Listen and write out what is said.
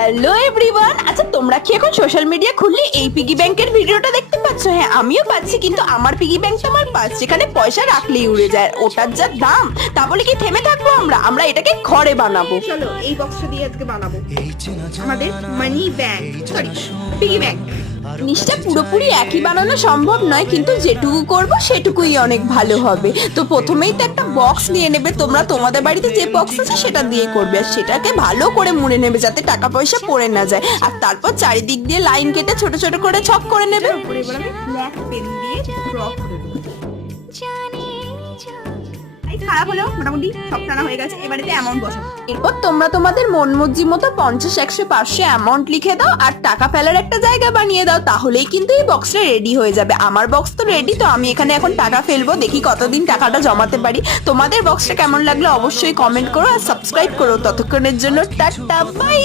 Hello everyone. আচ্ছা, তোমরা কি এখন সোশ্যাল মিডিয়া খুললে এই পিগি ব্যাংকের ভিডিওটা দেখতে পাচ্ছ? হ্যাঁ, আমিও পাচ্ছি, কিন্তু আমার পিগি ব্যাংকটা আমার পাচ্ছি, যেখানে পয়সা রাখলেই উড়ে যায়। ওটার যা দাম, তা বলে কি থেমে থাকবো আমরা এটাকে ঘরে বানাবো। চলো এই বক্সটা দিয়ে আজকে বানাবো আমাদের মানি ব্যাংক, সরি পিগি ব্যাংক। জিনিসটা পুরোপুরি একই বানানো সম্ভব নয়, কিন্তু যেটুকু করব সেটুকুই অনেক ভালো হবে। তো প্রথমেই তো একটা বক্স নিয়ে নেবে তোমরা, তোমাদের বাড়িতে যে বক্স আছে সেটা দিয়ে করবে, আর সেটাকে ভালো করে মুড়ে নেবে যাতে টাকা পয়সা পড়ে না যায়। আর তারপর চারিদিক দিয়ে লাইন কেটে ছোট ছোট করে ছক করে নেবে। তারপরে এবার আমি ব্ল্যাক পেন দিয়ে ড্র করে দেবো। এই খারাপ হলেও মোটামুটি সব টানা হয়ে গেছে। এবারে অ্যামাউন্ট বসাবো। এরপর তোমরা তোমাদের মন মর্জি মতো 50, 100, 500 অ্যামাউন্ট লিখে দাও আর টাকা ফেলার একটা জায়গা বানিয়ে দাও, তাহলেই কিন্তু এই বক্সটা রেডি হয়ে যাবে। আমার বক্স তো রেডি, তো আমি এখানে এখন টাকা ফেলবো, দেখি কতদিন টাকাটা জমাতে পারি। তোমাদের বক্সটা কেমন লাগলো অবশ্যই কমেন্ট করো আর সাবস্ক্রাইব করো। ততক্ষণের জন্য টাটা, বাই।